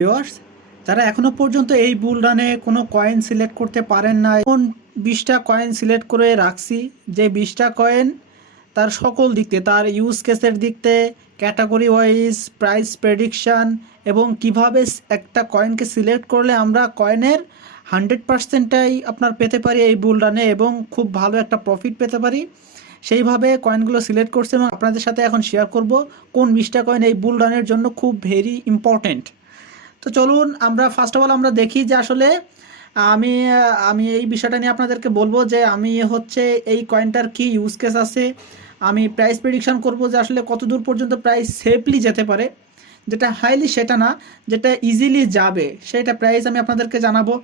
Viewers, যারা এখনো পর্যন্ত এই বুল রানে কোনো কয়েন সিলেক্ট করতে পারেন না, কোন 20টা কয়েন সিলেক্ট করে রাখছি, যে 20টা কয়েন তার সকল দিক থেকে, তার ইউজ কেসের দিক থেকে, ক্যাটাগরি ওয়াইজ, প্রাইস প্রেডিকশান এবং কিভাবে একটা কয়েনকে সিলেক্ট করলে আমরা কয়েনের 100%টাই আপনার পেতে পারি এই বুল রানে এবং খুব ভালো একটা প্রফিট পেতে পারি, সেইভাবে কয়েনগুলো সিলেক্ট করছে এবং আপনাদের সাথে এখন শেয়ার করব কোন 20টা কয়েন এই বুল রানের জন্য খুব ভেরি ইম্পর্ট্যান্ট। তো চলুন আমরা ফার্স্ট অফ অল আমরা দেখি যে আসলে আমি আমি এই বিষয়টা নিয়ে আপনাদেরকে বলবো যে আমি হচ্ছে এই কয়েনটার কি ইউজ কেস আছে, আমি প্রাইস প্রেডিকশন করব যে আসলে কত দূর পর্যন্ত প্রাইস সেফলি যেতে পারে, যেটা হাইলি সেটা না, যেটা ইজিলি যাবে সেটা প্রাইস আমি আপনাদেরকে জানাবো।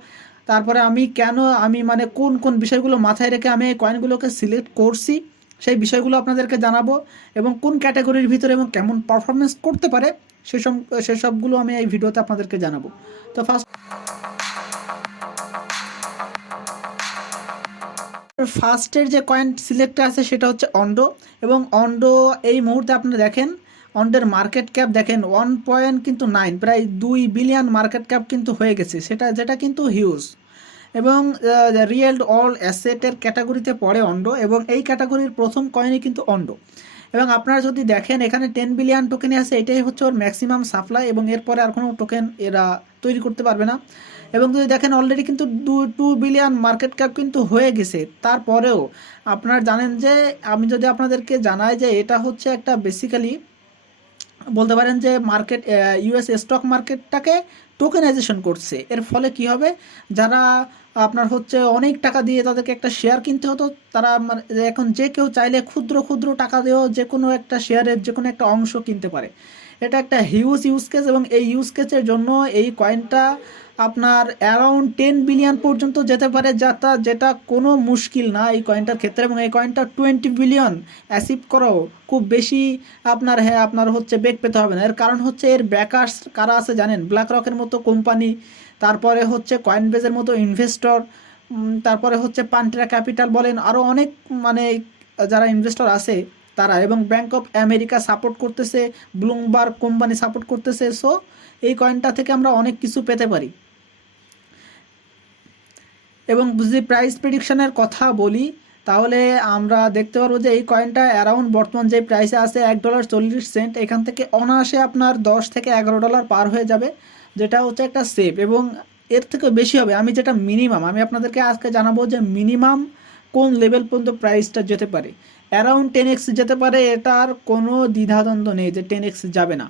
তারপরে আমি কেন আমি মানে কোন কোন বিষয়গুলো মাথায় রেখে আমি এই কয়েনগুলোকে সিলেক্ট করছি সেই বিষয়গুলো আপনাদেরকে জানাবো এবং কোন ক্যাটাগরির ভিতরে এবং কেমন পারফরমেন্স করতে পারে সেসব সেসবগুলো আমি এই ভিডিওতে আপনাদেরকে জানাবো। তো ফার্স্টের যে কয়েন সিলেক্টে আছে সেটা হচ্ছে অন্ডো, এবং অন্ডো এই মুহূর্তে আপনারা দেখেন অন্ডের মার্কেট ক্যাপ দেখেন 1.9, প্রায় 2 বিলিয়ন মার্কেট ক্যাপ কিন্তু হয়ে গেছে, যেটা কিন্তু হিউজ এবং রিয়েল অল অ্যাসেটের ক্যাটাগরিতে পড়ে অন্ডো এবং এই ক্যাটাগরির প্রথম কয়েনই কিন্তু অন্ডো। এবং আপনারা যদি দেখেন এখানে 10 বিলিয়ন টোকেনে আছে, এটাই হচ্ছে ওর ম্যাক্সিমাম সাপ্লাই এবং এরপরে আর কোনো টোকেন এরা তৈরি করতে পারবে না। এবং যদি দেখেন অলরেডি কিন্তু 2 বিলিয়ন মার্কেট ক্যাপ কিন্তু হয়ে গেছে, তারপরেও আপনারা জানেন যে আমি যদি আপনাদেরকে জানাই যে এটা হচ্ছে একটা বেসিক্যালি বলতে পারেন যে মার্কেট ইউএস স্টক মার্কেটটাকে টোকেনাইজেশন করছে। এর ফলে কি হবে, যারা আপনার হচ্ছে অনেক টাকা দিয়ে তাদেরকে একটা শেয়ার কিনতে হতো, তারা এখন যে কেউ চাইলে ক্ষুদ্র ক্ষুদ্র টাকা দিয়েও যে কোনো একটা শেয়ারের যে কোনো একটা অংশ কিনতে পারে। এটা একটা হিউজ ইউজ কেস এবং এই ইউজ কেসের জন্য এই কয়েনটা আপনার অ্যারাউন্ড 10 বিলিয়ন পর্যন্ত যেতে পারে, যেটা কোনো মুশকিল না এই কয়েনটার ক্ষেত্রে। এবং এই কয়েনটা 20 বিলিয়ন অ্যাচিভ করাও খুব বেশি আপনার হচ্ছে বেগ পেতে হবে না। এর কারণ হচ্ছে এর ব্যাকার্স কারা আছে জানেন, ব্ল্যাক রকের মতো কোম্পানি, তারপরে হচ্ছে কয়েনবেজের মতো ইনভেস্টর, তারপরে হচ্ছে পান্টেরা ক্যাপিটাল বলেন, আরও অনেক মানে যারা ইনভেস্টর আছে তারা, এবং ব্যাংক অফ আমেরিকা সাপোর্ট করতেছে, ব্লুমবার্গ কোম্পানি সাপোর্ট করতেছে। সো এই কয়েনটা থেকে আমরা অনেক কিছু পেতে পারি। এবং যদি প্রাইস প্রেডিকশনের কথা বলি তাহলে আমরা দেখতে পারবো যে এই কয়েনটা অ্যারাউন্ড বর্তমান যে প্রাইসে আছে $1.40, এখান থেকে অনায়াসে আপনার $10 থেকে $11 পার হয়ে যাবে, যেটা হচ্ছে একটা সেফ, এবং এর থেকে বেশি হবে। আমি যেটা মিনিমাম আমি আপনাদেরকে আজকে জানাবো যে মিনিমাম কোন লেভেল পর্যন্ত প্রাইসটা যেতে পারে, অ্যারাউন্ড 10x যেতে পারে, এটার কোনো দ্বিধাদ্বন্দ্ব নেই যে 10x যাবে না।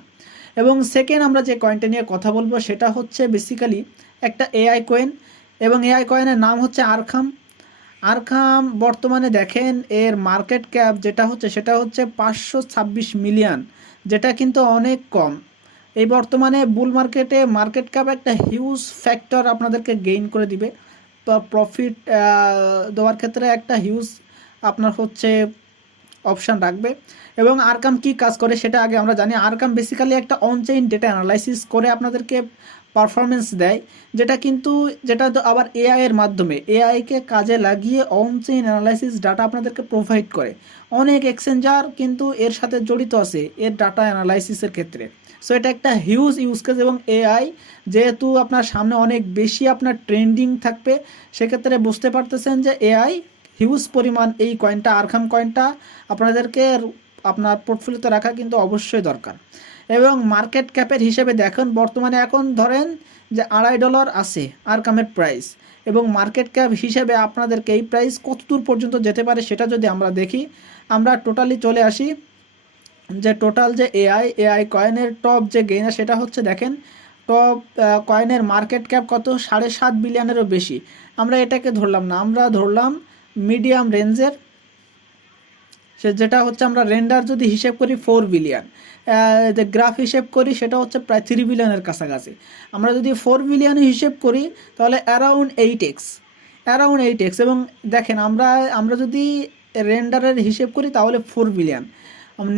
এবং সেকেন্ড আমরা যে কয়েনটা নিয়ে কথা বলবো সেটা হচ্ছে বেসিক্যালি একটা এআই কয়েন, এবং এআই কয়েনের নাম হচ্ছে আরখাম। আরখাম বর্তমানে দেখেন এর মার্কেট ক্যাপ যেটা হচ্ছে সেটা হচ্ছে 526 মিলিয়ন, যেটা কিন্তু অনেক কম। এই বর্তমানে বুল মার্কেটে মার্কেট ক্যাপ একটা হিউজ ফ্যাক্টর আপনাদেরকে গেইন করে দিবে, প্রফিট দেওয়ার ক্ষেত্রে একটা হিউজ আপনার হচ্ছে অপশান রাখবে। এবং আরকাম কি কাজ করে সেটা আগে আমরা জানি। আরকাম বেসিক্যালি একটা অনচেইন ডেটা অ্যানালাইসিস করে আপনাদেরকে পারফরমেন্স দেয়, যেটা তো আবার এআই এর মাধ্যমে এআইকে কাজে লাগিয়ে অনচেইন অ্যানালাইসিস ডাটা আপনাদেরকে প্রোভাইড করে। অনেক এক্সচেঞ্জার কিন্তু এর সাথে জড়িত আছে এর ডাটা অ্যানালাইসিসের ক্ষেত্রে। সো এটা একটা হিউজ ইউজ কেস, এবং এআই যেহেতু আপনার সামনে অনেক বেশি আপনার ট্রেন্ডিং থাকবে, সেক্ষেত্রে বুঝতে পারতেছেন যে এআই হিউজ পরিমাণ এই কয়েনটা আরখাম কয়েনটা আপনাদেরকে আপনার পোর্টফোলিওতে রাখা কিন্তু অবশ্যই দরকার। এবং মার্কেট ক্যাপের হিসেবে দেখুন বর্তমানে এখন ধরেন যে $2.5 আছে আরকামের প্রাইস, এবং মার্কেট ক্যাপ হিসেবে আপনাদেরকে এই প্রাইস কত দূর পর্যন্ত যেতে পারে সেটা যদি আমরা দেখি, আমরা টোটালি চলে আসি যে টোটাল যে এআই কয়েনের টপ যে গেইনার সেটা হচ্ছে দেখেন টপ কয়েনের মার্কেট ক্যাপ কত, 7.5 বিলিয়নেরও বেশি। আমরা এটাকে ধরলাম না, আমরা ধরলাম মিডিয়াম রেঞ্জের, যেটা হচ্ছে আমরা রেন্ডার যদি হিসেব করি 4 বিলিয়ন, যে গ্রাফ হিসেব করি সেটা হচ্ছে প্রায় 3 বিলিয়নের কাছাকাছি। আমরা যদি 4 বিলিয়ন হিসেব করি তাহলে অ্যারাউন্ড 8x, এবং দেখেন আমরা যদি রেন্ডারের হিসেব করি তাহলে 4 বিলিয়ন,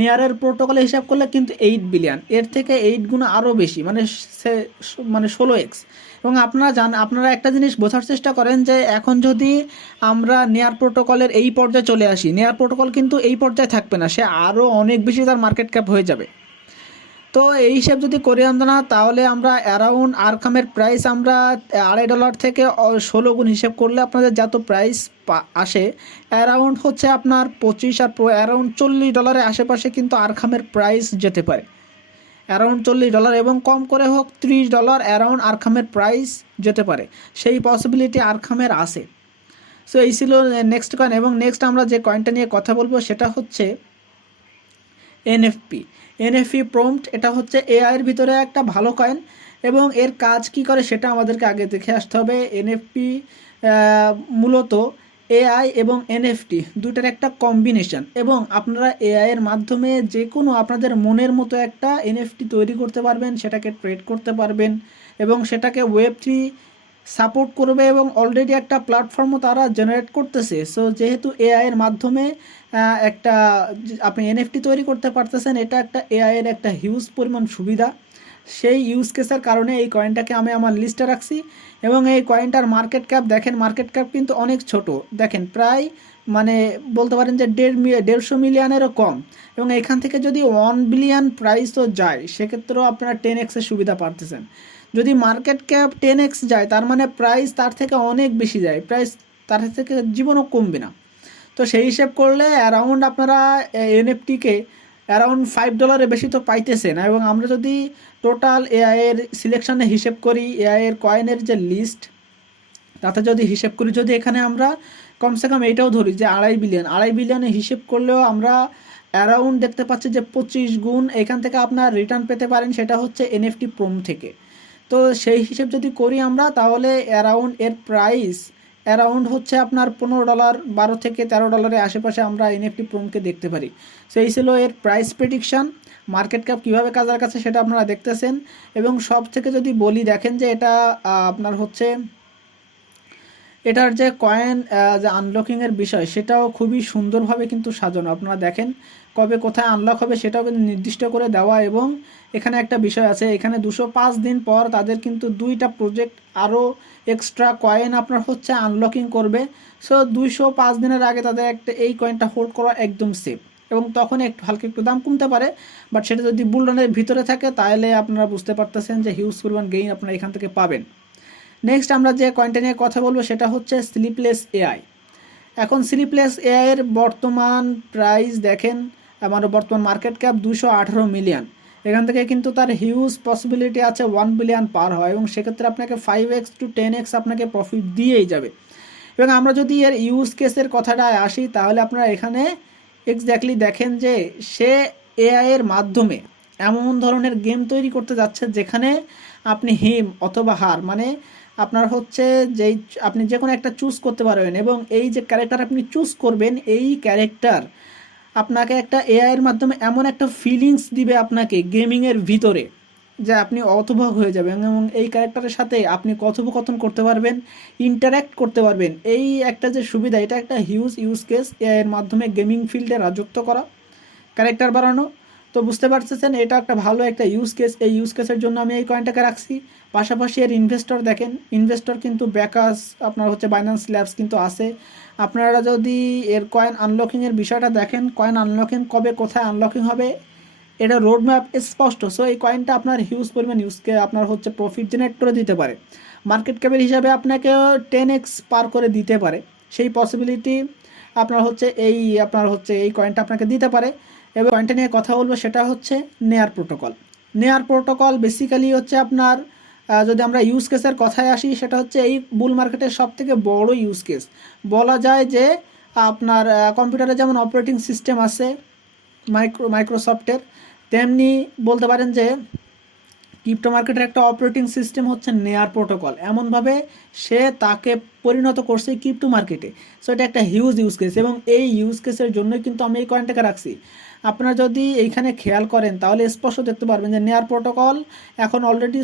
নিয়ারের প্রোটোকলে হিসাব করলে কিন্তু 8 বিলিয়ন, এর থেকে 8 গুণ আরও বেশি, মানে 16x। এবং আপনারা একটা জিনিস বোঝার চেষ্টা করেন যে এখন যদি আমরা নেয়ার প্রোটোকলের এই পর্যায়ে চলে আসি, নেয়ার প্রোটোকল কিন্তু এই পর্যায়ে থাকবে না, সে আরও অনেক বেশি তার মার্কেট ক্যাপ হয়ে যাবে। তো এই হিসাব যদি করি আমরা না, তাহলে আমরা অ্যারাউন্ড আরকামের প্রাইস আমরা $2.5 থেকে 16 গুণ হিসাব করলে আপনাদের যত প্রাইস আসে অ্যারাউন্ড হচ্ছে আপনার 25 আর অ্যারাউন্ড $40 আশেপাশে কিন্তু আরকামের প্রাইস যেতে পারে। অ্যারাউন্ড $40 এবং কম করে হোক $30 অ্যারাউন্ড আরকামের প্রাইস যেতে পারে, সেই পসিবিলিটি আরকামের আছে। সো এই ছিল নেক্সট কয়েন। এবং নেক্সট আমরা যে কয়েনটা নিয়ে কথা বলবো সেটা হচ্ছে এনএফপি প্রম্পট। এটা হচ্ছে এআইয়ের ভিতরে একটা ভালো কয়েন এবং এর কাজ কি করে সেটা আমাদেরকে আগে দেখে আসতে হবে। এনএফপি মূলত এআই এবং এনএফটি দুটার একটা কম্বিনেশন, এবং আপনারা এআই এর মাধ্যমে যে কোনো আপনাদের মনের মতো একটা এনএফটি তৈরি করতে পারবেন, সেটাকে ট্রেড করতে পারবেন এবং সেটাকে ওয়েব3 সাপোর্ট করবে এবং অলরেডি একটা প্ল্যাটফর্মও তারা জেনারেট করতেছে। সো যেহেতু এআই এর মাধ্যমে একটা আপনি এনএফটি তৈরি করতে পারতেছেন, এটা একটা এআই এর একটা হিউজ পরিমাণ সুবিধা। সেই ইউজ কেসের কারণে এই কয়েনটাকে আমি আমার লিস্টে রাখছি। এবং এই কয়েনটার মার্কেট ক্যাপ দেখেন, মার্কেট ক্যাপ কিন্তু অনেক ছোট, দেখেন প্রায় মানে বলতে পারেন যে 150 মিলিয়নেরও কম। এবং এখান থেকে যদি 1 বিলিয়ন প্রাইসও যায় সেক্ষেত্রেও আপনারা 10x-এর সুবিধা পারতেছেন। যদি মার্কেট ক্যাপ 10x যায় তার মানে প্রাইস তার থেকে অনেক বেশি যায়, প্রাইস তার থেকে জীবনও কমবে না। তো সেই হিসেব করলে অ্যারাউন্ড আপনারা এনএফটিকে অ্যারাউন্ড $5 বেশি তো পাইতেছেন। এবং আমরা যদি টোটাল এআই এর সিলেকশানে হিসেব করি, এআই এর কয়েনের যে লিস্ট তাতে যদি হিসেব করি, যদি এখানে আমরা কমসে কম এইটাও ধরি যে 2.5 বিলিয়নে হিসেব করলেও আমরা অ্যারাউন্ড দেখতে পাচ্ছি যে 25 গুণ এখান থেকে আপনার রিটার্ন পেতে পারেন, সেটা হচ্ছে এনএফটি প্রোম থেকে। তো সেই হিসেব যদি করি আমরা, তাহলে অ্যারাউন্ড এর প্রাইস অ্যারাউন্ড হচ্ছে আপনার $15, $12 থেকে $13 আশেপাশে আমরা এনএফটি প্রোমকে দেখতে পারি। সো এই ছিল এর প্রাইস প্রেডিকশান। মার্কেট ক্যাপ কীভাবে কাজের কাছে সেটা আপনারা দেখতেছেন। এবং সব থেকে যদি বলি, দেখেন যে এটা আপনার হচ্ছে এটার যে কয়েন যে আনলকিংয়ের বিষয় সেটাও খুবই সুন্দরভাবে কিন্তু সাজানো। আপনারা দেখেন কবে কোথায় আনলক হবে সেটাও কিন্তু নির্দিষ্ট করে দেওয়া। এবং এখানে একটা বিষয় আছে, এখানে 205 দিন পর তাদের কিন্তু 2টা প্রজেক্ট আরও এক্সট্রা কয়েন আপনার হচ্ছে আনলকিং করবে। সো 205 দিনের আগে তাদের একটা এই কয়েনটা হোল্ড করা একদম সেফ, এবং তখন একটু হালকা একটু দাম কমতে পারে, বাট সেটা যদি বুলরানের ভিতরে থাকে তাহলে আপনারা বুঝতে পারতেছেন যে হিউজ পরিমাণ গেইন আপনারা এখান থেকে পাবেন। নেক্সট আমরা যে কয়েনটা নিয়ে কথা বলবো সেটা হচ্ছে স্লিপলেস এআই। এখন স্লিপলেস এআই এর বর্তমান প্রাইস দেখেন, আমার বর্তমান মার্কেট ক্যাপ 218 মিলিয়ন। এখান থেকে কিন্তু তার হিউজ পসিবিলিটি আছে 1 বিলিয়ন পার হয়, এবং সেক্ষেত্রে আপনাকে 5x to 10x আপনাকে প্রফিট দিয়েই যাবে। এবং আমরা যদি এর ইউজ কেসের কথাটা আসি, তাহলে আপনারা এখানে এক্স্যাক্টলি দেখেন যে সে এআই এর মাধ্যমে এমন ধরনের গেম তৈরি করতে যাচ্ছে যেখানে আপনি হিম অথবা হার মানে আপনার হচ্ছে যেই আপনি যে কোনো একটা চুজ করতে পারবেন, এবং এই যে ক্যারেক্টার আপনি চুজ করবেন এই ক্যারেক্টার আপনাকে একটা এআই এর মাধ্যমে এমন একটা ফিলিংস দিবে আপনাকে গেমিংয়ের ভিতরে যে আপনি অথভগ হয়ে যাবেন। এবং এই ক্যারেক্টারের সাথে আপনি কথোপকথন করতে পারবেন, ইন্টারাক্ট করতে পারবেন। এই একটা যে সুবিধা, এটা একটা হিউজ ইউজ কেস এআই এর মাধ্যমে গেমিং ফিল্ডে রাজত্ব করা, ক্যারেক্টার বাড়ানো। তো বুঝতে পারতেছেন এটা একটা ভালো একটা ইউজ কেস। এই ইউজ কেসের জন্য আমি এই কয়েনটাকে রাখছি। পাশাপাশি এর ইনভেস্টর দেখেন, ইনভেস্টর কিন্তু ব্যাকাস আপনার হচ্ছে বাইন্যান্স ল্যাবস কিন্তু আছে। আপনারা যদি এর কয়েন আনলকিংয়ের বিষয়টা দেখেন, কয়েন আনলকিং কবে কোথায় আনলকিং হবে এটা রোড ম্যাপ স্পষ্ট। সো এই কয়েনটা আপনার হিউজ পরিমাণ ইউজকে আপনার হচ্ছে প্রফিট জেনারেট করে দিতে পারে, মার্কেট ক্যাপের হিসাবে আপনাকে 10x পার করে দিতে পারে। সেই পসিবিলিটি আপনার হচ্ছে এই কয়েনটা আপনাকে দিতে পারে। এবার কয়েনটা নিয়ে কথা বলবো সেটা হচ্ছে নেয়ার প্রোটোকল। নেয়ার প্রোটোকল বেসিক্যালি হচ্ছে আপনার যদি আমরা ইউজ কেসের কথায় আসি, সেটা হচ্ছে এই বুল মার্কেটের সবথেকে বড় ইউজ কেস। বলা যায় যে আপনার কম্পিউটারে যেমন অপারেটিং সিস্টেম আছে মাইক্রোসফটের, তেমনি বলতে পারেন যে ক্রিপ্টো মার্কেটের একটা অপারেটিং সিস্টেম হচ্ছে নেয়ার প্রোটোকল। এমনভাবে সে তাকে পরিণত করছে ক্রিপ্টো মার্কেটে। সো এটা একটা হিউজ ইউজ কেস, এবং এই ইউজ কেসের জন্যই কিন্তু আমি এই কয়েনটাকে রাখছি। আপনারা যদি এইখানে খেয়াল করেন তাহলে স্পষ্ট দেখতে পারবেন যে নেয়ার প্রোটোকল এখন অলরেডি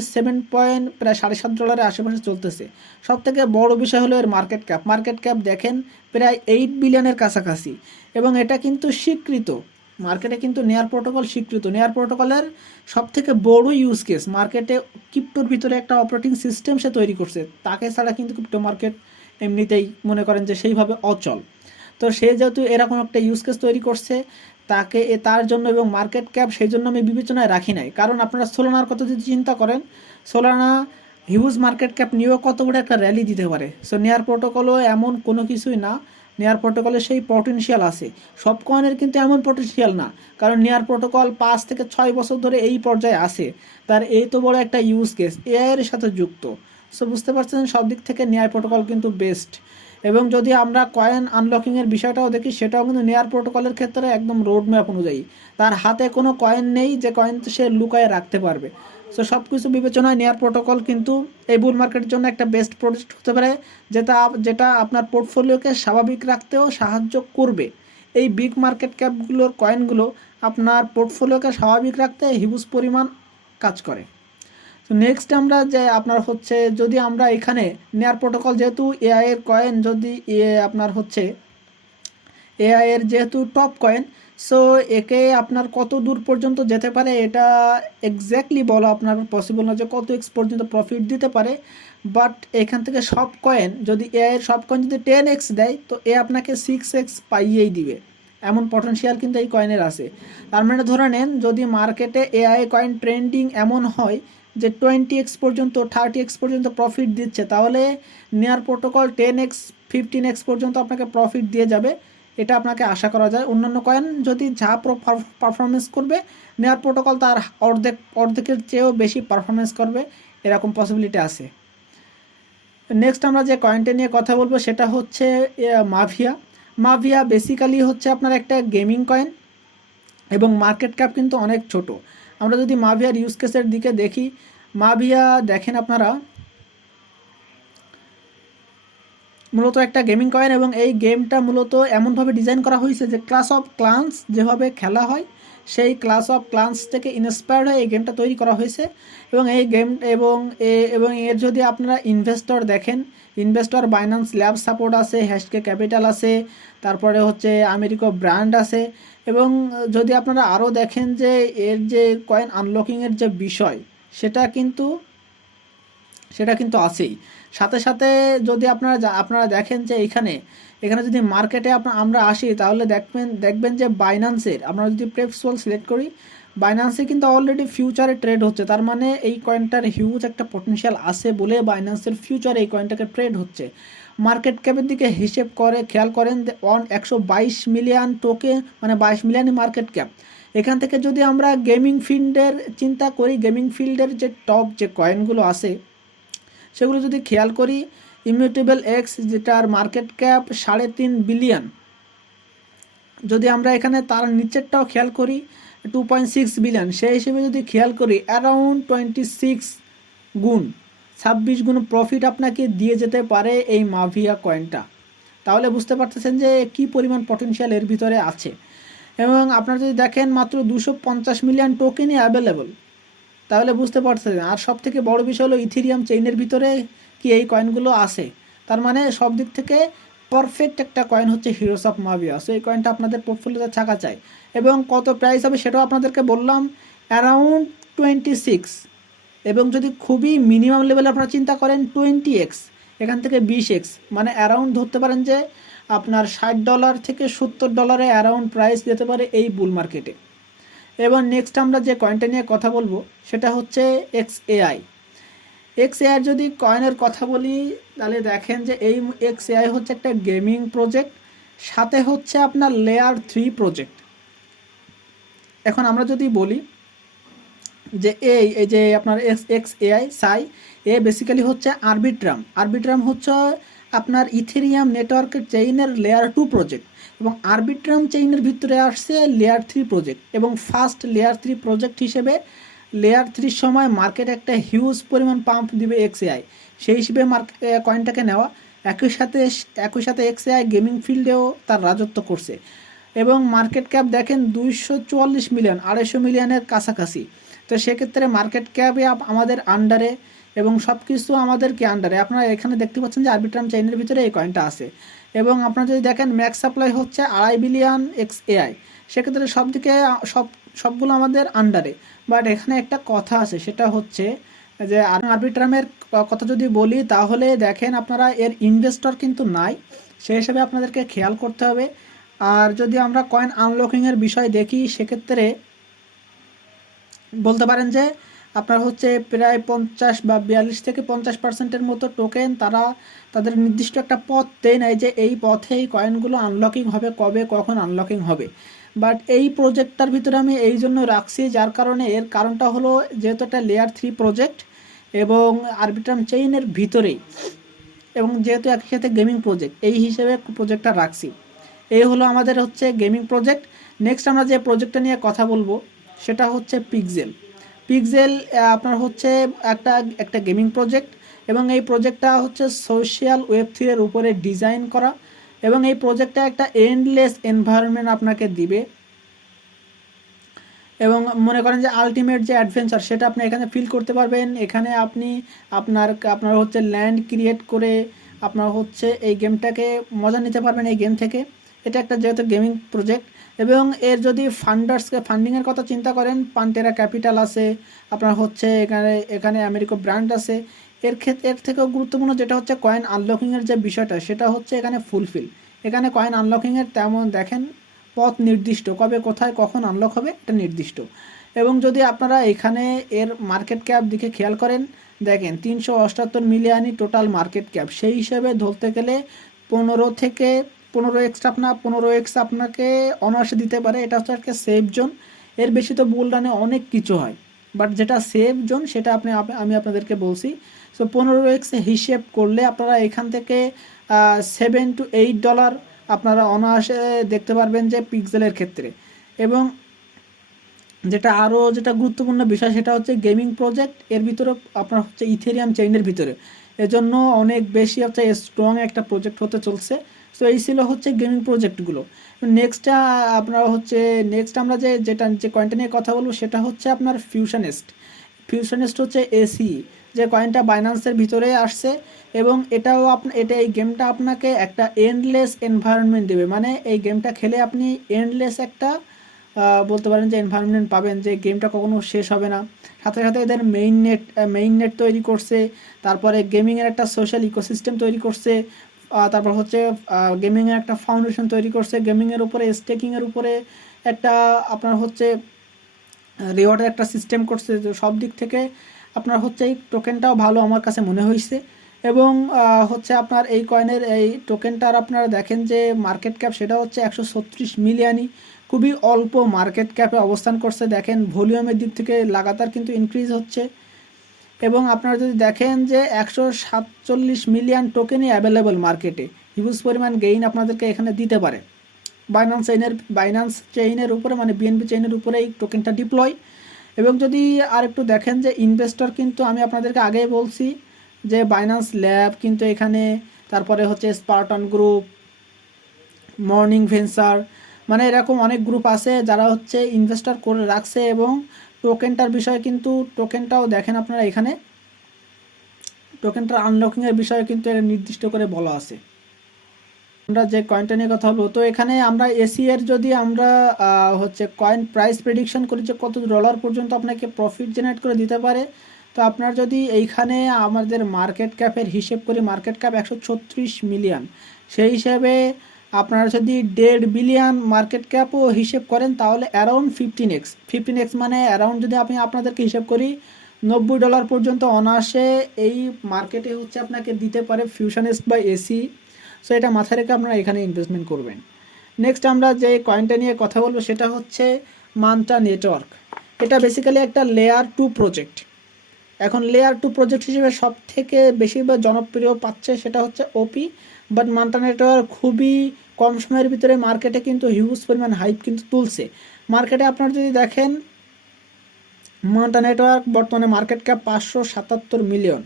প্রায় $7.5 আশেপাশে চলতেছে। সবথেকে বড় বিষয় হলো এর মার্কেট ক্যাপ দেখেন প্রায় 8 বিলিয়নের কাছাকাছি, এবং এটা কিন্তু স্বীকৃত মার্কেটে, কিন্তু নেয়ার প্রোটোকল স্বীকৃত। নেয়ার প্রোটোকলের সবথেকে বড় ইউজ কেস মার্কেটে ক্রিপ্টোর ভিতরে একটা অপারেটিং সিস্টেম সে তৈরি করছে, তাকে ছাড়া কিন্তু ক্রিপ্টো মার্কেট এমনিতেই মনে করেন যে সেইভাবে অচল। তো সে যেহেতু এরকম একটা ইউজ কেস তৈরি করছে, তার জন্য এবং মার্কেট ক্যাপ সেই জন্য আমি বিবেচনায় রাখি নাই। কারণ আপনারা সোলানার কথা যদি চিন্তা করেন, সোলানা হিউজ মার্কেট ক্যাপ নিয়েও কত বড় একটা র্যালি দিতে পারে। সো নেয়ার প্রোটোকলও এমন কোনো কিছুই না, নেয়ার প্রোটোকলে সেই পটেনশিয়াল আছে। সব কয়েনের কিন্তু এমন পটেনশিয়াল না, কারণ নেয়ার প্রোটোকল 5 থেকে 6 বছর ধরে এই পর্যায়ে আছে, তার এই তো বড় একটা ইউজ কেস এআই এর সাথে যুক্ত। সো বুঝতে পারছেন সব দিক থেকে নেয়ার প্রোটোকল কিন্তু বেস্ট। এবং যদি আমরা কয়েন আনলকিংয়ের বিষয়টাও দেখি, সেটাও কিন্তু নেয়ার প্রোটোকলের ক্ষেত্রে একদম রোড ম্যাপ অনুযায়ী। তার হাতে কোনো কয়েন নেই যে কয়েন সে লুকায়ে রাখতে পারবে। সো সব কিছু বিবেচনায় নেয়ার প্রোটোকল কিন্তু এই বুল মার্কেটের জন্য একটা বেস্ট প্রজেক্ট হতে পারে, যেটা আপনার পোর্টফোলিওকে স্বাভাবিক রাখতেও সাহায্য করবে। এই বিগ মার্কেট ক্যাপগুলোর কয়েনগুলো আপনার পোর্টফোলিওকে স্বাভাবিক রাখতে হিউজ পরিমাণ কাজ করে। তো নেক্সট আমরা যে আপনার হচ্ছে, যদি আমরা এখানে নেয়ার প্রোটোকল যেহেতু এআই এর কয়েন, যদি আপনার হচ্ছে এআই এর যেহেতু টপ কয়েন, সো একে আপনার কত দূর পর্যন্ত যেতে পারে এটা এক্স্যাক্টলি বলা আপনার পসিবল না যে কত এক্স পর্যন্ত প্রফিট দিতে পারে। বাট এখান থেকে সব কয়েন, যদি এআই এর সব কয়েন যদি 10x দেয়, তো এ আপনাকে 6x পাইয়েই দিবে, এমন পটেনশিয়াল কিন্তু এই কয়েনের আছে। তার মানে ধরে নেন যদি মার্কেটে এআই কয়েন ট্রেন্ডিং এমন হয় যে 20x পর্যন্ত 30x পর্যন্ত প্রফিট দিচ্ছে, তাহলে নেয়ার প্রোটোকল 10x 15x পর্যন্ত আপনাকে প্রফিট দিয়ে যাবে, এটা আপনাকে আশা করা যায়। অন্যান্য কয়েন যদি যা পারফরমেন্স করবে, নেয়ার প্রোটোকল তার অর্ধেকের চেয়েও বেশি পারফরমেন্স করবে, এরকম পসিবিলিটি আছে। নেক্সট আমরা যে কয়েনটা নিয়ে কথা বলবো সেটা হচ্ছে মাভিয়া। মাভিয়া বেসিক্যালি হচ্ছে আপনার একটা গেমিং কয়েন এবং মার্কেট ক্যাপ কিন্তু অনেক ছোট। আমরা যদি মাভিয়ার ইউজ কেসের দিকে দেখি, মাভিয়া দেখেন আপনারা মূলত একটা গেমিং কয়েন, এবং এই গেমটা মূলত এমনভাবে ডিজাইন করা হয়েছে যে ক্লাস অফ ক্লান্স যেভাবে খেলা হয়, সেই ক্লাস অফ ক্লান্স থেকে ইন্সপায়ার্ড হয়ে এই গেমটা তৈরি করা হয়েছে। এবং এই গেম এবং এর যদি আপনারা ইনভেস্টর দেখেন, ইনভেস্টর বাইন্যান্স ল্যাব সাপোর্ট আছে, হ্যাশকে ক্যাপিটাল আছে, তারপরে হচ্ছে আমেরিকা ব্র্যান্ড আছে। এবং যদি আপনারা আরও দেখেন যে এর যে কয়েন আনলকিংয়ের যে বিষয়, সেটা কিন্তু আছেই। সাথে সাথে যদি আপনারা দেখেন যে এখানে যদি মার্কেটে আমরা আসি, তাহলে দেখবেন যে বাইন্যান্সের, আমরা যদি প্রেপসোল সিলেক্ট করি, বাইন্যান্সে কিন্তু অলরেডি ফিউচারে ট্রেড হচ্ছে। তার মানে এই কয়েনটার হিউজ একটা পটেনশিয়াল আছে বলে বাইন্যান্সের ফিউচারে এই কয়েনটাকে ট্রেড হচ্ছে। মার্কেট ক্যাপের দিকে হিসেব করে খেয়াল করেন 122 মিলিয়ন টোকেন, মানে 22 মিলিয়ন মার্কেট ক্যাপ। এখান থেকে যদি আমরা গেমিং ফিল্ডের চিন্তা করি, গেমিং ফিল্ডের যে টপ যে কয়েনগুলো আছে সেগুলো যদি খেয়াল করি, ইমিউটেবল এক্স যেটার মার্কেট ক্যাপ 3.5 বিলিয়ন, যদি আমরা এখানে তার নিচেরটাও খেয়াল করি 2.6 বিলিয়ন, সেই হিসেবে যদি খেয়াল করি অ্যারাউন্ড 26 গুণ 26 গুণ প্রফিট আপনাকে দিয়ে যেতে পারে এই মাভিয়া কয়েনটা। তাহলে বুঝতে পারতেছেন যে কি পরিমাণ পটেনশিয়াল এর ভিতরে আছে। এবং আপনারা যদি দেখেন মাত্র 250 মিলিয়ন টোকেনই অ্যাভেলেবল, তাহলে বুঝতে পারছেন। আর সব থেকে বড় বিষয় হলো ইথেরিয়াম চেইনের ভিতরে কি এই কয়েনগুলো আছে। তার মানে সব দিক থেকে পারফেক্ট একটা কয়েন হচ্ছে হিরোস অফ মাভিয়া। সো এই কয়েনটা আপনাদের পোর্টফোলিওতে থাকা চাই। এবং কত প্রাইস হবে সেটাও আপনাদেরকে বললাম, অ্যারাউন্ড 26। এবং যদি খুবই মিনিমাম লেভেলে আপনারা চিন্তা করেন 20x, এখান থেকে 20x, মানে অ্যারাউন্ড ধরতে পারেন যে আপনার $60 থেকে $70 অ্যারাউন্ড প্রাইস যেতে পারে এই বুল মার্কেটে। এবং নেক্সট আমরা যে কয়েনটা নিয়ে কথা বলবো সেটা হচ্ছে XAI। XAI যদি কয়েনের কথা বলি, তাহলে দেখেন যে এই XAI হচ্ছে একটা গেমিং প্রজেক্ট, সাথে হচ্ছে আপনার লেয়ার 3 প্রজেক্ট। এখন আমরা যদি বলি যে এই যে আপনার XAI সাই, এ বেসিক্যালি হচ্ছে আরবিট্রাম হচ্ছে আপনার ইথেরিয়াম নেটওয়ার্কের চেইনের লেয়ার 2 প্রজেক্ট, এবং আরবিট্রাম চেইনের ভিতরে আসছে লেয়ার 3 প্রজেক্ট। এবং ফার্স্ট লেয়ার 3 প্রজেক্ট হিসেবে লেয়ার 3 সময় মার্কেট একটা হিউজ পরিমাণ পাম্প দিবে XAI, সেই হিসেবে কয়েনটাকে নেওয়া। একই সাথে XAI গেমিং ফিল্ডেও তার রাজত্ব করছে। এবং মার্কেট ক্যাপ দেখেন 244 মিলিয়ন, 250 মিলিয়নের কাছাকাছি। তো সেক্ষেত্রে মার্কেট ক্যাপে আমাদের আন্ডারে এবং সব কিছু আমাদেরকে আন্ডারে। আপনারা এখানে দেখতে পাচ্ছেন যে আরবিট্রাম চেইনের ভিতরে এই কয়েনটা আছে। এবং আপনারা যদি দেখেন ম্যাক্স সাপ্লাই হচ্ছে 2.5 বিলিয়ন XAI, সেক্ষেত্রে সবগুলো আমাদের আন্ডারে। বাট এখানে একটা কথা আছে, সেটা হচ্ছে যে আরবিট্রামের কথা যদি বলি, তাহলে দেখেন আপনারা এর ইনভেস্টর কিন্তু নাই, সেই হিসাবে আপনাদেরকে খেয়াল করতে হবে। আর যদি আমরা কয়েন আনলকিংয়ের বিষয় দেখি, সেক্ষেত্রে বলতে পারেন যে আপনার হচ্ছে প্রায় 50 বা 42 থেকে 50% মতো টোকেন তারা তাদের নির্দিষ্ট একটা পথ দেয় নাই যে এই পথেই কয়েনগুলো আনলকিং হবে, কবে কখন আনলকিং হবে। বাট এই প্রজেক্টটার ভিতরে আমি এই জন্য রাখছি, যার কারণে এর কারণটা হলো যেহেতু একটা লেয়ার 3 প্রজেক্ট এবং আরবিট্রাম চেইনের ভিতরেই, এবং যেহেতু একই সাথে গেমিং প্রজেক্ট, এই হিসেবে প্রজেক্টটা রাখছি। এই হলো আমাদের হচ্ছে গেমিং প্রজেক্ট। নেক্সট আমরা যে প্রজেক্টটা নিয়ে কথা বলবো সেটা হচ্ছে পিক্সেল। পিক্সেল আপনার হচ্ছে একটা একটা গেমিং প্রজেক্ট, এবং এই প্রজেক্টটা হচ্ছে সোশ্যাল ওয়েব 3 এর উপরে ডিজাইন করা, এবং এই প্রজেক্টটা একটা এন্ডলেস এনভায়রনমেন্ট আপনাকে দিবে, এবং মনে করেন যে আলটিমেট যে অ্যাডভেঞ্চার সেটা আপনি এখানে ফিল করতে পারবেন। এখানে আপনি আপনার হচ্ছে ল্যান্ড ক্রিয়েট করে আপনার হচ্ছে এই গেমটাকে মজা নিতে পারবেন এই গেম থেকে। এটা একটা যেহেতু গেমিং প্রজেক্ট, এবং এর যদি ফান্ডিংয়ের কথা চিন্তা করেন, পান্টেরা ক্যাপিটাল আছে, আপনার হচ্ছে এখানে এখানে আমেরিকা ব্র্যান্ড আছে। এর থেকেও গুরুত্বপূর্ণ যেটা হচ্ছে কয়েন আনলকিংয়ের যে বিষয়টা, সেটা হচ্ছে এখানে ফুলফিল। এখানে কয়েন আনলকিংয়ের তেমন দেখেন পথ নির্দিষ্ট, কবে কোথায় কখন আনলক হবে এটা নির্দিষ্ট। এবং যদি আপনারা এখানে এর মার্কেট ক্যাপ দিকে খেয়াল করেন, দেখেন 378 মিলিয়নই টোটাল মার্কেট ক্যাপ। সেই হিসেবে ধরতে গেলে 15x আপনাকে অনায়াসে দিতে পারে। এটা হচ্ছে একটা সেফ জোন। এর বেশি তো বুল রানে অনেক কিছু হয়, বাট যেটা সেফ জোন সেটা আমি আপনাদেরকে বলছি। সো 15x হিসেব করলে আপনারা এখান থেকে $7 to $8 আপনারা অনায়াসে দেখতে পারবেন যে পিক্সেলের ক্ষেত্রে। এবং যেটা গুরুত্বপূর্ণ বিষয় সেটা হচ্ছে গেমিং প্রজেক্ট, এর ভিতরে আপনার হচ্ছে ইথেরিয়াম চেইনের ভিতরে, এজন্য অনেক বেশি হচ্ছে স্ট্রং একটা প্রজেক্ট হতে চলছে। সো এই ছিল হচ্ছে গেমিং প্রজেক্টগুলো। নেক্সট আমরা যে কয়েনটা নিয়ে কথা বলবো সেটা হচ্ছে আপনার ফিউশনিস্ট হচ্ছে এসি, যে কয়েনটা বাইন্যান্সের ভিতরে আসছে, এবং এই গেমটা আপনাকে একটা এন্ডলেস এনভায়রনমেন্ট দেবে। মানে এই গেমটা খেলে আপনি এন্ডলেস একটা বলতে পারেন যে এনভায়রনমেন্ট পাবেন, যে গেমটা কখনো শেষ হবে না। সাথে সাথে এদের মেইন নেট তৈরি করছে, তারপরে গেমিংয়ের একটা সোশ্যাল ইকোসিস্টেম তৈরি করছে, তারপর হচ্ছে গেমিংয়ের একটা ফাউন্ডেশন তৈরি করছে, গেমিংয়ের উপরে স্টেকিংয়ের উপরে একটা আপনার হচ্ছে রিওয়ার্ডের একটা সিস্টেম করছে। তো সব দিক থেকে আপনার হচ্ছে এই টোকেনটাও ভালো আমার কাছে মনে হয়েছে। এবং হচ্ছে আপনার এই কয়েনের এই টোকেনটার আপনারা দেখেন যে মার্কেট ক্যাপ সেটা হচ্ছে 136 মিলিয়নই, খুবই অল্প মার্কেট ক্যাপে অবস্থান করছে। দেখেন ভলিউমের দিক থেকে লাগাতার কিন্তু ইনক্রিজ হচ্ছে। এবং আপনারা যদি দেখেন যে 147 মিলিয়ন টোকেনই অ্যাভেলেবল মার্কেটে, হিউজ পরিমাণ গেইন আপনাদেরকে এখানে দিতে পারে। বাইন্যান্স চেইনের উপরে, মানে বিএনবি চেইনের উপরে এই টোকেনটা ডিপ্লয়। এবং যদি আর একটু দেখেন যে ইনভেস্টর, কিন্তু আমি আপনাদেরকে আগেই বলছি যে বাইন্যান্স ল্যাব কিন্তু এখানে, তারপরে হচ্ছে স্পার্টন গ্রুপ, মর্নিং ভেঞ্চার, মানে এরকম অনেক গ্রুপ আছে যারা হচ্ছে ইনভেস্টর করে রাখছে। এবং টোকেনটার বিষয়ে কিন্তু টোকেনটাও দেখেন আপনারা, এখানে টোকেনটার আনলকিংয়ের বিষয়ে কিন্তু এটা নির্দিষ্ট করে বলা আছে। আমরা যে কয়েনটা নিয়ে কথা বলবো, তো এখানে আমরা এসি এর যদি আমরা হচ্ছে কয়েন প্রাইস প্রেডিকশন করি যে কত ডলার পর্যন্ত আপনাকে প্রফিট জেনারেট করে দিতে পারে। তো আপনার যদি এইখানে আমাদের মার্কেট ক্যাপের হিসেব করি, মার্কেট ক্যাপ 136 মিলিয়ন, সেই হিসাবে আপনারা যদি 1.5 বিলিয়ন মার্কেট ক্যাপও হিসেব করেন তাহলে অ্যারাউন্ড 15x মানে অ্যারাউন্ড, যদি আমি আপনাদেরকে হিসেব করি $90 পর্যন্ত অনায়াসে এই মার্কেটে হচ্ছে আপনাকে দিতে পারে ফিউশনিস্ট বা এসি। সো এটা মাথায় রেখে আপনারা এখানে ইনভেস্টমেন্ট করবেন। নেক্সট আমরা যে কয়েনটা নিয়ে কথা বলবো সেটা হচ্ছে মান্টা নেটওয়ার্ক। এটা বেসিক্যালি একটা লেয়ার 2 প্রজেক্ট। এখন লেয়ার 2 প্রজেক্ট হিসেবে সব থেকে বেশি বা জনপ্রিয় পাচ্ছে সেটা হচ্ছে ওপি। বাট মান্টা নেটওয়ার্ক খুবই কম সময়ের ভিতরে মার্কেটে কিন্তু হিউজ পরিমাণ হাইপ কিন্তু তুলছে। মার্কেটে আপনারা যদি দেখেন, মান্টা নেটওয়ার্ক বর্তমানে মার্কেট ক্যাপ 577 মিলিয়ন।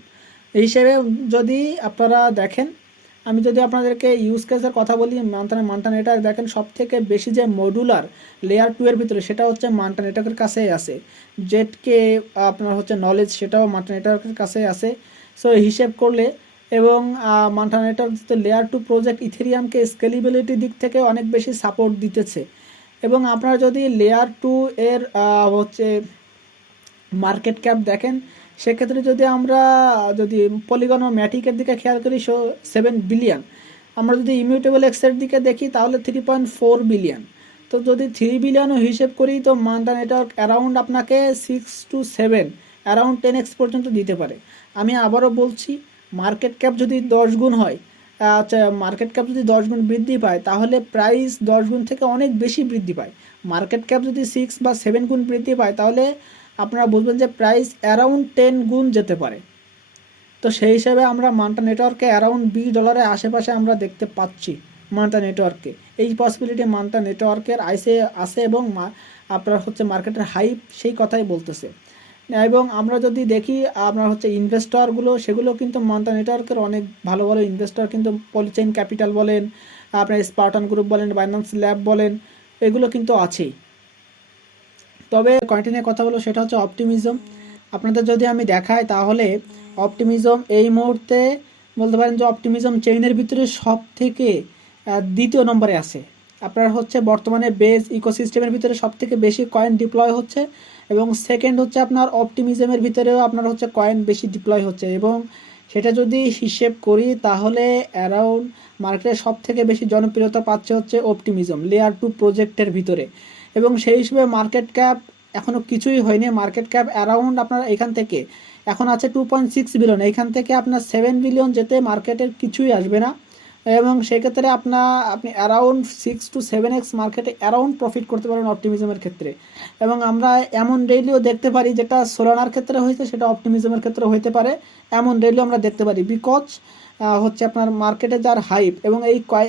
এই হিসেবে যদি আপনারা দেখেন, আমি যদি আপনাদেরকে ইউজ কেসের কথা বলি, মান্টা নেটওয়ার্ক দেখেন সব থেকে বেশি যে মডুলার লেয়ার 2 এর ভিতরে সেটা হচ্ছে মান্টা নেটওয়ার্কের কাছেই আছে। জেটকে আপনার হচ্ছে নলেজ, সেটাও মান্টা নেটওয়ার্কের কাছেই আছে। সো হিসেব করলে, এবং manta network layer 2 project ইথেরিয়ামকে scalability দিক থেকে অনেক বেশি সাপোর্ট দিতেছে। এবং আপনারা যদি লেয়ার 2 এর হচ্ছে মার্কেট ক্যাপ দেখেন, সেক্ষেত্রে যদি আমরা পলিগন ও ম্যাটিকের দিকে খেয়াল করি, 7 বিলিয়ন। আমরা যদি ইমিউটেবল এক্সের দিকে দেখি তাহলে 3.4 বিলিয়ন। তো যদি 3 বিলিয়নও হিসেব করি তো মান্টা নেটওয়ার্ক অ্যারাউন্ড আপনাকে 6 to 7 অ্যারাউন্ড 10x পর্যন্ত দিতে পারে। আমি আবারও বলছি, মার্কেট ক্যাপ যদি 10 গুণ হয়, আচ্ছা মার্কেট ক্যাপ যদি 10 গুণ বৃদ্ধি পায় তাহলে প্রাইস 10 গুণ থেকে অনেক বেশি বৃদ্ধি পায়। মার্কেট ক্যাপ যদি 6 বা 7 গুণ বৃদ্ধি পায় তাহলে আপনারা বুঝবেন যে প্রাইস অ্যারাউন্ড 10 গুণ যেতে পারে। তো সেই হিসাবে আমরা মান্টা নেটওয়ার্কে অ্যারাউন্ড $20 আশেপাশে আমরা দেখতে পাচ্ছি মান্টা নেটওয়ার্কে। এই পসিবিলিটি মান্টা নেটওয়ার্কের আসে এবং আপনার হচ্ছে মার্কেটের হাইপ সেই কথাই বলতেছে। এবং আমরা যদি দেখি আপনার হচ্ছে ইনভেস্টরগুলো, সেগুলো কিন্তু মান্টা নেটওয়ার্কের অনেক ভালো ভালো ইনভেস্টর কিন্তু পলিচেইন ক্যাপিটাল বলেন, আপনার স্পার্টান গ্রুপ বলেন, বাইন্যান্স ল্যাব বলেন, এগুলো কিন্তু আছেই। তবে কয়েনটি নিয়ে কথা বলো সেটা হচ্ছে অপটিমিজম। আপনাদের যদি আমি দেখাই তাহলে অপটিমিজম এই মুহূর্তে বলতে পারেন যে অপটিমিজম চেইনের ভিতরে সব থেকে দ্বিতীয় নম্বরে আছে। আপনার হচ্ছে বর্তমানে বেজ ইকোসিস্টেমের ভিতরে সব থেকে বেশি কয়েন ডিপ্লয় হচ্ছে, এবং সেকেন্ড হচ্ছে আপনার অপটিমিজমের ভিতরেও আপনার হচ্ছে কয়েন বেশি ডিপ্লয় হচ্ছে। এবং সেটা যদি হিসেব করি তাহলে অ্যারাউন্ড মার্কেটে সব থেকে বেশি জনপ্রিয়তা পাচ্ছে হচ্ছে অপটিমিজম লেয়ার 2 প্রজেক্টের ভিতরে। এবং সেই হিসেবে মার্কেট ক্যাপ এখনও কিছুই হয়নি। মার্কেট ক্যাপ অ্যারাউন্ড আপনার এখান থেকে এখন আছে 2.6 বিলিয়ন, এইখান থেকে আপনার 7 বিলিয়ন যেতে মার্কেটের কিছুই আসবে না। এবং সেক্ষেত্রে আপনি অ্যারাউন্ড 6 to 7x মার্কেটে অ্যারাউন্ড প্রফিট করতে পারেন অপটিমিজমের ক্ষেত্রে। এবং আমরা এমন ডেইলিও দেখতে পারি যেটা সোলানার ক্ষেত্রে হয়েছে সেটা অপটিমিজমের ক্ষেত্রে হইতে পারে, এমন ডেইলিও আমরা দেখতে পারি। বিকজ হচ্ছে আপনার মার্কেটে যার হাইপ এবং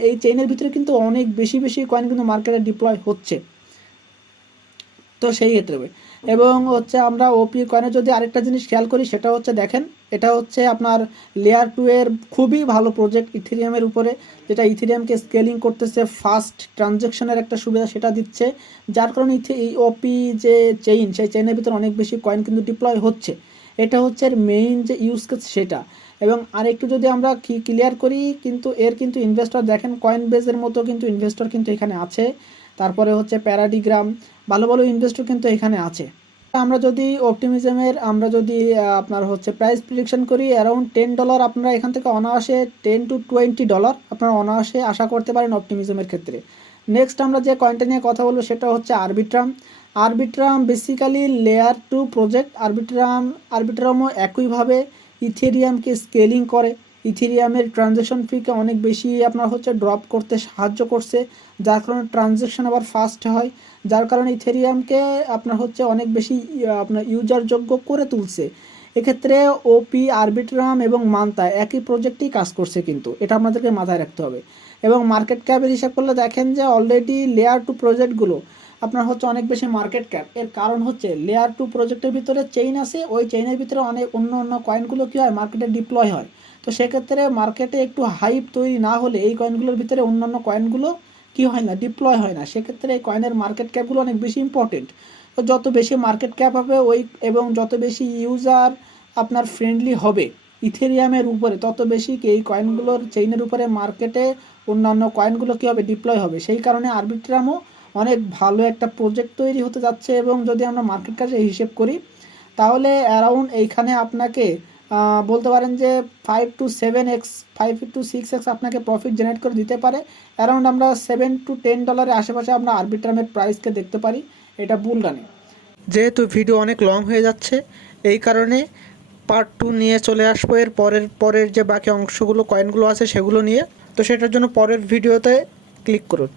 এই চেইনের ভিতরে কিন্তু অনেক বেশি বেশি কয়েন কিন্তু মার্কেটে ডিপ্লয় হচ্ছে। তো সেই ক্ষেত্রে এবং হচ্ছে আমরা ওপি কয়েনের যদি আরেকটা জিনিস খেয়াল করি সেটা হচ্ছে দেখেন, এটা হচ্ছে আপনার লেয়ার 2 এর খুবই ভালো প্রজেক্ট ইথেরিয়ামের উপরে, যেটা ইথেরিয়ামকে স্কেলিং করতেছে, ফাস্ট ট্রানজ্যাকশনের একটা সুবিধা সেটা দিচ্ছে, যার কারণে এই ওপি যে চেইন সেই চেইনের ভিতরে অনেক বেশি কয়েন কিন্তু ডিপ্লয় হচ্ছে। এটা হচ্ছে এর মেইন যে ইউজ কেস সেটা। এবং আরেকটু যদি আমরা ক্লিয়ার করি, কিন্তু এর কিন্তু ইনভেস্টর দেখেন কয়েন বেজের মতো কিন্তু ইনভেস্টর কিন্তু এখানে আছে, তারপরে হচ্ছে প্যারাডিগ্রাম, ভালো ভালো ইনভেস্টর কিন্তু এখানে আছে। আমরা যদি অপটিমিজমের আপনার হচ্ছে প্রাইস প্রেডিকশন করি অ্যারাউন্ড $10, আপনারা এখান থেকে অনায়াসে $10 to $20 আপনারা অনায়াসে আশা করতে পারেন অপটিমিজমের ক্ষেত্রে। নেক্সট আমরা যে কয়েনটা নিয়ে কথা বলবো সেটা হচ্ছে Arbitrum. Arbitrum basically layer 2 project. আরবিট্রামও একইভাবে ইথেরিয়ামকে স্কেলিং করে, ইথেরিয়ামের ট্রানজ্যাকশন ফিকে অনেক বেশি আপনার হচ্ছে ড্রপ করতে সাহায্য করছে, যার কারণে ট্রানজ্যাকশন আবার ফাস্ট হয়, যার কারণে ইথেরিয়ামকে আপনার হচ্ছে অনেক বেশি আপনার ইউজারযোগ্য করে তুলছে। এক্ষেত্রে ওপি, আরবিট্রাম এবং মান্তা একই প্রজেক্টেই কাজ করছে, কিন্তু এটা আপনাদেরকে মাথায় রাখতে হবে। এবং মার্কেট ক্যাপের হিসাব করলে দেখেন যে অলরেডি লেয়ার 2 প্রজেক্টগুলো আপনার হচ্ছে অনেক বেশি মার্কেট ক্যাপ। এর কারণ হচ্ছে লেয়ার 2 প্রজেক্টের ভিতরে চেইন আছে, ওই চেইনের ভিতরে অনেক অন্য কয়েনগুলো কী হয় মার্কেটে ডিপ্লয় হয়। তো সেক্ষেত্রে মার্কেটে একটু হাইপ তৈরি না হলে এই কয়েনগুলোর ভিতরে অন্যান্য কয়েনগুলো কী হয় না, ডিপ্লয় হয় না। সেক্ষেত্রে এই কয়েনের মার্কেট ক্যাপগুলো অনেক বেশি ইম্পর্টেন্ট। তো যত বেশি মার্কেট ক্যাপ হবে এবং যত বেশি ইউজার আপনার ফ্রেন্ডলি হবে ইথেরিয়ামের উপরে, তত বেশি এই কয়েনগুলোর চেইনের উপরে মার্কেটে অন্যান্য কয়েনগুলো কী হবে, ডিপ্লয় হবে। সেই কারণে আরবিট্রামও অনেক ভালো একটা প্রজেক্ট তৈরি হতে যাচ্ছে। এবং যদি আমরা মার্কেট ক্যাপে হিসেব করি তাহলে অ্যারাউন্ড এইখানে আপনাকে বলতে পারেন যে 5 to 6x আপনাকে প্রফিট জেনারেট করে দিতে পারে। অ্যারাউন্ড আমরা $7 to $10 আশেপাশে আমরা আরবিট্রামের প্রাইসকে দেখতে পারি এটা বুল রানে। যেহেতু ভিডিও অনেক লং হয়ে যাচ্ছে এই কারণে পার্ট 2 নিয়ে চলে আসবো এর পরের যে বাকি অংশগুলো কয়েনগুলো আছে সেগুলো নিয়ে। তো সেটার জন্য পরের ভিডিওতে ক্লিক করুন।